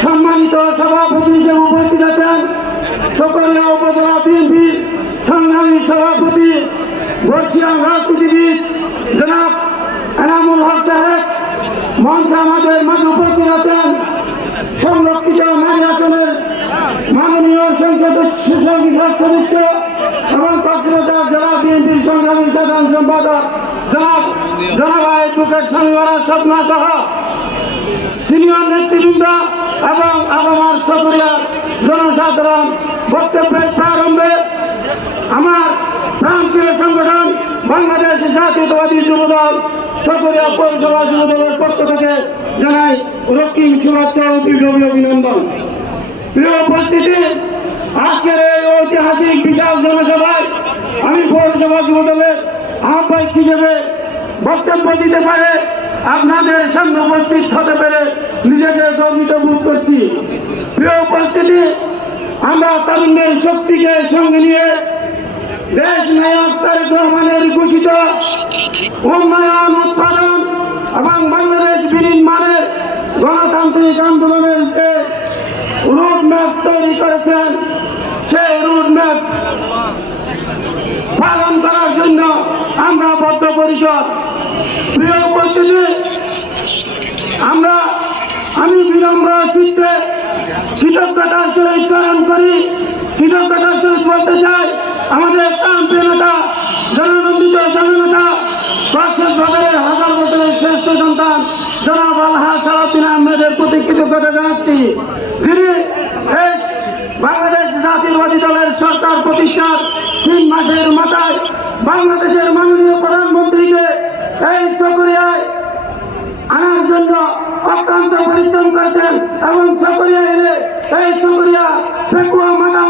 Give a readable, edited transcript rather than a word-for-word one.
সম্মানিত সভাপতি হিসেবে উপস্থিত আছেন সকলিয়া উপজেলা বিএনপির সংগ্রামী সভাপতি বর্ষিয়ান রাজনীতিবিদ জনাব এনামুল হক সাহেব। মঞ্চে আমাদের মাঝে উপস্থিত আছেন সংরক্ষিত নারী আসনের মাননীয় সংসদ সদস্য এবং কক্সবাজার জেলা বিএনপির সংগ্রামী সাধারণ সম্পাদক জনাব অ্যাডভোকেট স্বামীমারা স্বপ্না সহ সিনিয়র নেতৃবৃন্দ এবং আমার সকলিয়ার জনসাধারণ। বক্তব্যের প্রারম্ভে আমার প্রাণপ্রিয় সংগঠন বাংলাদেশ জাতীয়তাবাদী যুবদল সকলিয়া পৌরসভা যুবদলের পক্ষ থেকে জানাই রক্তিম শুভেচ্ছা ও বিপ্লবী অভিনন্দন। প্রিয় উপস্থিতি, আজকের এই ঐতিহাসিক বিশাল জনসভায় আমি পৌরসভা যুবদলের আহ্বায়ক হিসেবে বক্তব্য দিতে পারে আপনাদের সামনে উপস্থিত হতে পেরে নিজেকে গর্বিত বোধ করছি। প্রিয় উপস্থিতি, আমরা তারুণ্যের শক্তিকে সঙ্গে নিয়ে দেশ নায়ক তারেক রহমানের ঘোষিত উন্নয়ন, উৎপাদন এবং বাংলাদেশ বিনির্মাণের গণতান্ত্রিক আন্দোলনের যে রোডম্যাপ তৈরি করেছেন, সেই রোডম্যাপ পালন করার জন্য আমরা বদ্ধপরিকর। প্রিয় উপস্থিতি, আমি বিনম্র চিত্তে কৃতজ্ঞতার সহিত স্মরণ করি, কৃতজ্ঞতার সহিত বলতে চাই আমাদের প্রাণপ্রিয় নেতা, জননন্দিত জননেতা, কক্সবাজারের হাজার বছরের শ্রেষ্ঠ সন্তান জনাব আলহাজ সালাউদ্দিন আহমেদের প্রতি কৃতজ্ঞতা জানাচ্ছি, যিনি বাংলাদেশ জাতীয়তাবাদী দলের সরকার প্রতিষ্ঠার 3 মাসের মাথায় বাংলাদেশের মাননীয় প্রধানমন্ত্রীকে এই সকলিয়ায় আনার জন্য অত্যন্ত পরিশ্রম করেছেন এবং সকলিয়া এনে এই সকলিয়া পেকুয়া মাথা